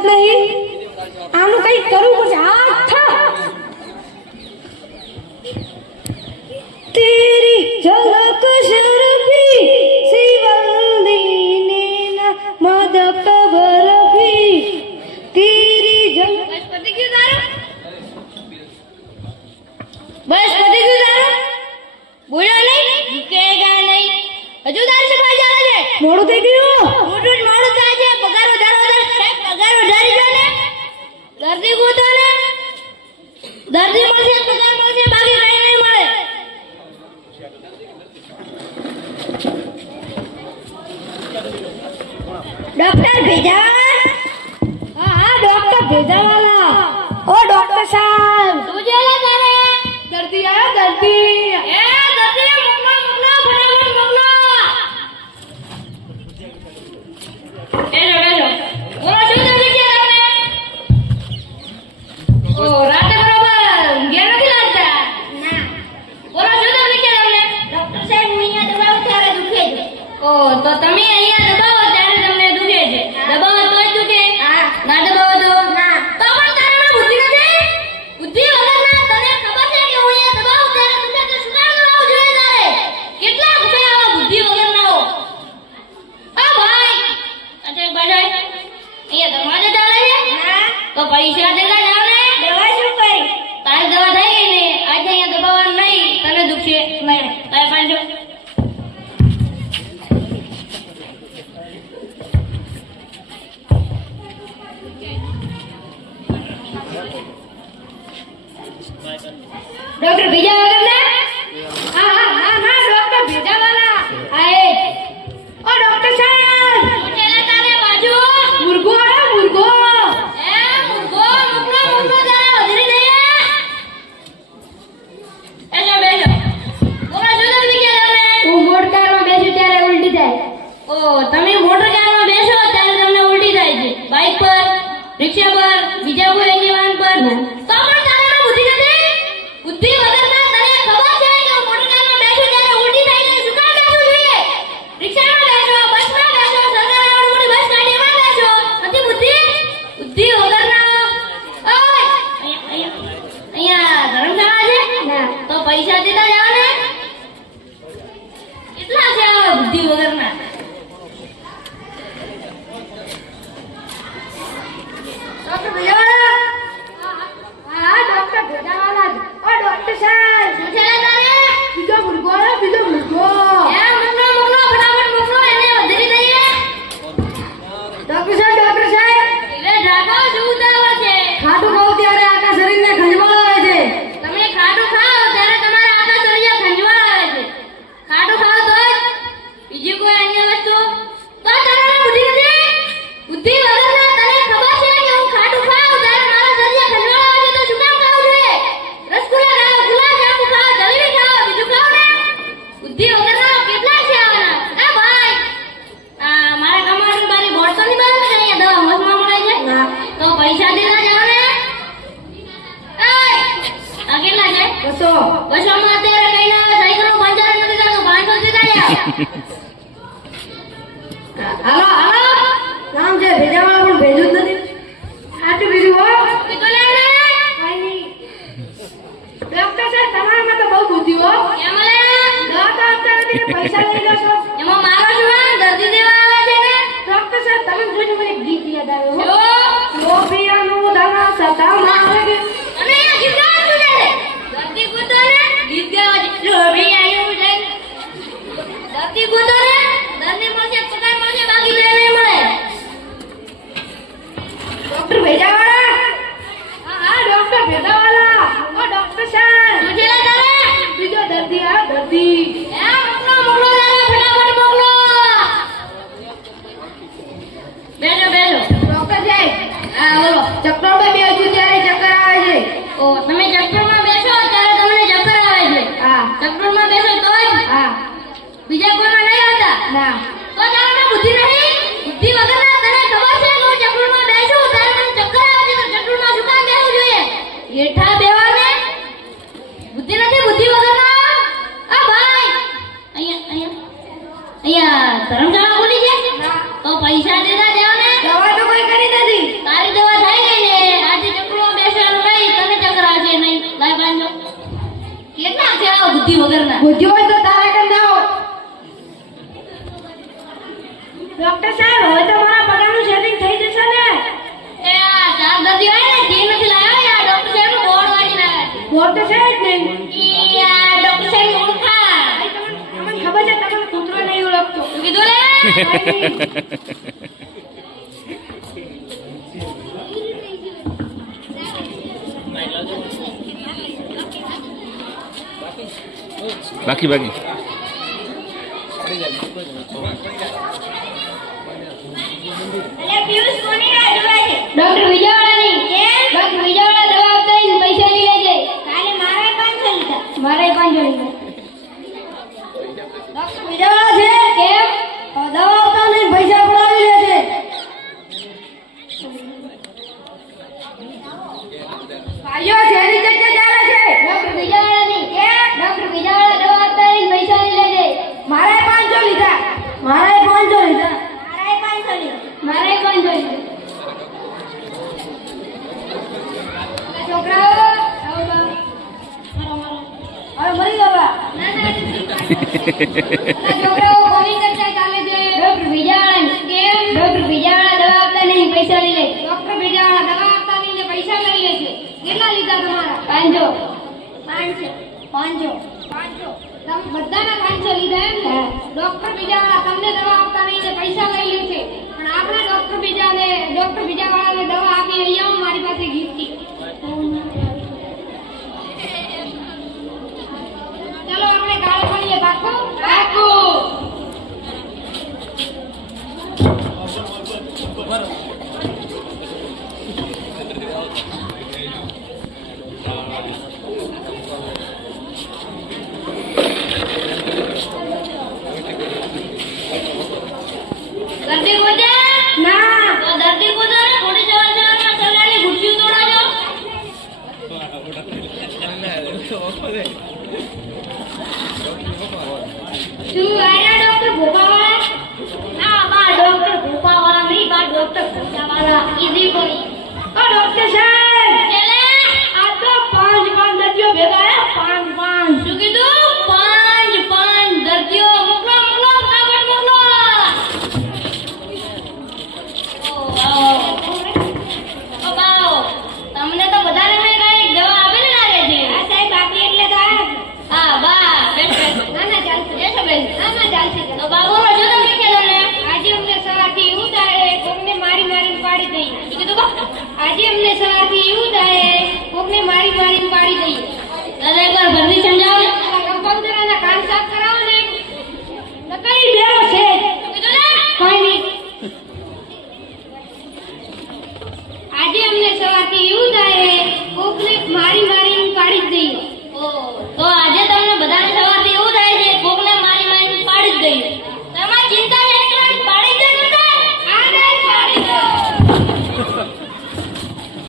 સમજાત નહીં આનું કઈ કરવું પડશે આ થા તેરી ઝલક શરફી શિવંદીને મદક બરફી તેરી ઝલક પતિ ગયું તારું બસ પતિ ગયું તારું બોલ્યો નહીં જીકેગા નહીં હજુ તારી સફાઈ ચાલે છે મોડું થઈ ગયું મોટું જ મોડું થાય છે પગાર વધારો સાહેબ પગાર વધારી દો ને દર્દી ગોતો ને દર્દી મળશે પગાર મળશે બાકી કઈ નહીં મળે ડોક્ટર ભેજાવાલા હા ડોક્ટર ભેજાવાલા ઓ ડોક્ટર સાહેબ તું જે લે તારે દર્દી આયો દર્દી એ દર્દી મોકલો ફટાફટ મોકલો બેસો બોલો શું દર્દી છે તમને ઓ રાતે બરોબર ઊંઘ્યા નથી લાગતા ના બોલો શું દર્દી છે તમને ડોક્ટર સાહેબ હું અહીંયા દબાવ ત્યારે દુખે છે ઓ તો તમે અહીંયા દબાવો ત્યારે તમને દુખે છે દબાવો તો જ દુખે હા ના દબાવો તો ના તો પણ તારામાં બુદ્ધિ નથી બુદ્ધિ વગરના તને ખબર છે કે હું અહીંયા દબાવું ત્યારે દુખે તો શું કામ દબાવવું જોઈએ તારે કેટલા ગુસ્સે આવો બુદ્ધિ વગરના હો આ ભાઈ અચ્છા બજાય અહીંયા તમારે ચાલે છે ના તો પૈસા દેલા જાવ ને દવા શું કરી તારી દવા થઈ ગઈ ને આજે અહીંયા દબાવવાનું નહીં તને દુખશે નહીં તારે પાંચો ડોક્ટર ભેજા વગર ને હા હા હા હા ડોક્ટર ભેજાવાલા આએ ઓ ડોક્ટર સાહેબ મોટેલા તારે બાજુ મુર્ગો આ મુર્ગો એ મુર્ગો મોકલો તારે વધરી દઈએ એસો બેસો બોલા જો તમે કે તમે હું મોટર કારમાં બેસું ત્યારે ઉલટી થાય ઓ તમે મોટર કારમાં બેસો ત્યારે તમને ઉલટી થાય છે બાઇક પર રિક્ષા પર બીજા કોઈ અન્ય વાહન પર તો પણ તારામાં બુદ્ધિ નથી બુદ્ધિ વગરના તને ખબર છે કે મોટર કારમાં બેસું ત્યારે ઉલટી થાય છે શું કામ બેસવું જોઈએ રિક્ષામાં બેસો બસમાં બેસો સરકારી મોટી બસ ગાડીમાં બેસો નથી બુદ્ધિ બુદ્ધિ વગરના ઓય અહીંયા ધર્મશાળા છે ના તો પૈસા દેતા જાવ ને કેટલા છે આ બુદ્ધિ વગરના ડોક્ટર ભેજાવાલા હા ડોક્ટર ભેજાવાલા ઓ ડોક્ટર સાહેબ શું છે તારે બીજો મુર્ગો એ મોકલો ફટાફટ મોકલો એને વધરી દઈએ ડોક્ટર સાહેબ એટલે ઢાકો શું ઉતાવળ છે ખાટું ખાવ ત્યારે આખા શરીરને ખંજવાળ આવે છે તમે ખાટું ખાઓ ત્યારે તમારા આખા શરીરે ખંજવાળ આવે છે ખાટું ખાઓ તો જ બીજી કોઈ અન્ય વસ્તુ તો તારામાં બુદ્ધિ નથી બુદ્ધિ વગરના તને ખબર છે કે હું ખાટું ખાઉં ત્યારે મારા શરીરે ખંજવાળ આવે છે તો શું કામ ખાવું જોઈએ રસગુલ્લા ખાઓ ગુલાબજાંબુ ખાઓ જલેબી ખાઓ બીજું ખાઓ ને બુદ્ધિ વગરના કેટલા છે આવાના આ ભાઈ આ મારા કમાવાની બારી બોર્ડ તો નહીં બાંધો કે અહીંયા દવા મફતમાં મળે છે ના તો પૈસા દેતા જાવ ને આ કેટલા છે 200 બસોમાં અત્યારે કઈ ના સાયકલનું પંચર નથી થતું 500 દેતા જાવ હાલો હાલો નામ છે ભેજાવાળા પણ ભેજું જ નથી સાચું બીજું હો કીધું લે લે કઈ નહીં ડોક્ટર સાહેબ તમારામાં તો બહુ બુદ્ધિ હો કેમ લે દવા તો આપતા નથી ને પૈસા લઈ લો છો એમાં મારો શું દર્દી દેવા આવે છે ને ડોક્ટર સાહેબ તમે જોજો મને એક ગીત યાદ આવ્યું જો લોભિયાનું દાણા સતામાં આવે કે અને આ ગીત ગાવાનું છે દર્દી કૂદો ને ગીત ગાવા છે લોભી આવ્યું છે દર્દી કૂદો ને દર્દી મળશે પગાર મળશે બાકી કઈ નહીં મળે ડોક્ટર ભેજાવાળા હા હા ડોક્ટર ભેજાવાળા ઓ ડોક્ટર સાહેબ શું છે લે તારે બીજો દર્દી આ દર્દી એ મોકલો તારે ફટાફટ મોકલો બેસો ડોક્ટર સાહેબ હા બોલો ચક્કરમાં બેસું ત્યારે ચક્કર આવે છે ઓ તમે ચક્કરમાં બેસો ત્યારે તમને ચક્કર આવે છે હા ચક્કરમાં બેસો તો જ હા બીજા કોઈમાં નહીં આવતા ના તો તારામાં બુદ્ધિ નહીં બુદ્ધિ વગરના તને ખબર છે કે હું ચક્કરમાં બેસું ત્યારે મને ચક્કર આવે છે તો ચક્કરમાં શું કામ બેસવું જોઈએ હેઠા બેવાને બુદ્ધિ નથી બુદ્ધિ વગરના આ ભાઈ અહીંયા ધર્મશાળા ખોલી છે તો પૈસા દેતા જાવ ને દવા તો કોઈ કરી નથી તારી બુદ્ધિ વગરના. બુદ્ધિ હોય તો તારા કર ના હોય. ડોક્ટર સાહેબ હવે તો મારા પગારનું સેટિંગ થઈ જશે ને? એ આ 4 દર્દીઓ આયા ને તે નથી લાવ્યો યાર ડોક્ટર સાહેબ નું બોર્ડ વાળીને આવ્યા. બોર્ડ તો છે જ નહીં. ઈ આ ડોક્ટર સાહેબ નું ઓળખા. તમને ખબર છે તમને કૂતરો નહીં ઓળખતો. તું કીધું લે. બાકી બાકી અલે પિયુષ કોની રાહ જોવે છે? ડોક્ટર વિજયવાળાની. કેમ? ડોક્ટર વિજયવાળા દવા આપતા હોય ને પૈસા લઈ લેજે. કાલે મારાય 500 લીધા. મારાય 500 લીધા. ડોક્ટર વિજયવાળા છે કેમ? દવા આપતા નહીં પૈસા પડાવી લે છે. ભાઈઓ શેરી ચર્ચા ચાલે છે. ડોક્ટર વિજયવાળાની. કેમ? ડોક્ટર વિજયવાળા દવા આપતા હોય ને પૈસા લઈ લેજે. મારે 500 લીધા. મારે 500 લીધા. મારાય 500 લીધા. મારાય 500 લીધા. છોકરાઓ આવો બા. હવે મરી ગયા. ના ના છોકરાઓ કોની ચર્ચા ચાલે છે? ડોક્ટર વિજયવાળાની. કેમ? ડોક્ટર વિજયવાળા દવા આપતા નહીં પૈસા લઈ લે. ડોક્ટર વિજયવાળા દવા આપતા નહીં ને પૈસા લઈ લે છે. કેટલા લીધા તમારા? 500. 500. તમે બધાના 500 લીધા એમ ને? ડોક્ટર વિજયવાળા તમને દવા આપતા નહીં ને પૈસા લઈ લે છે. પણ આપણે ડોક્ટર વિજયવાળાને દવા આપી લઈ આવો મારી પાસે ગિફ્ટી. ચલો આપણે કાલે મળીએ. પાક્કું? પાક્કું. દર્દી ગોજે? ના. તો દર્દી ગોજે થોડી સવારમાં સલાની ગુડ્યું તોડાજો. શું આયા ડોક્ટર ભોપાવાળા? ના બા ડોક્ટર ભોપાવાળા નહીં બા ડોક્ટર ભોપાવાળા. ઈઝી કોઈ. ઓ ડોક્ટર સાહેબ ચલે આ તો 5 દર્દીઓ ભેગા હે. 5. શું કીધું? 5 દર્દીઓ મોકલો મોકલો ફટાફટ મોકલો. ઓ બાઓ તમને તો બધાને મેં કઈ દવા આપેલી લાગે છે. આ સાહેબ આપી એટલે તો આયા. હા બા બેસ બેસ. ના ના ચાલશે. બેસો બેસ. ના ચાલશે. તો બા બોલો શું તમને કહેલો ને? આજે અમને સવારથી એવું થાય કોકને મારી પાડી દઈએ. શું કીધું બા? આજે અમને સવારથી એવું થાય કોકને મારી પાડી દઈએ. દાદા એકવાર ભરતી સમજાવો ને. કમ્પાઉન્ડરના કાન સાફ કરાવો ને. તો કઈ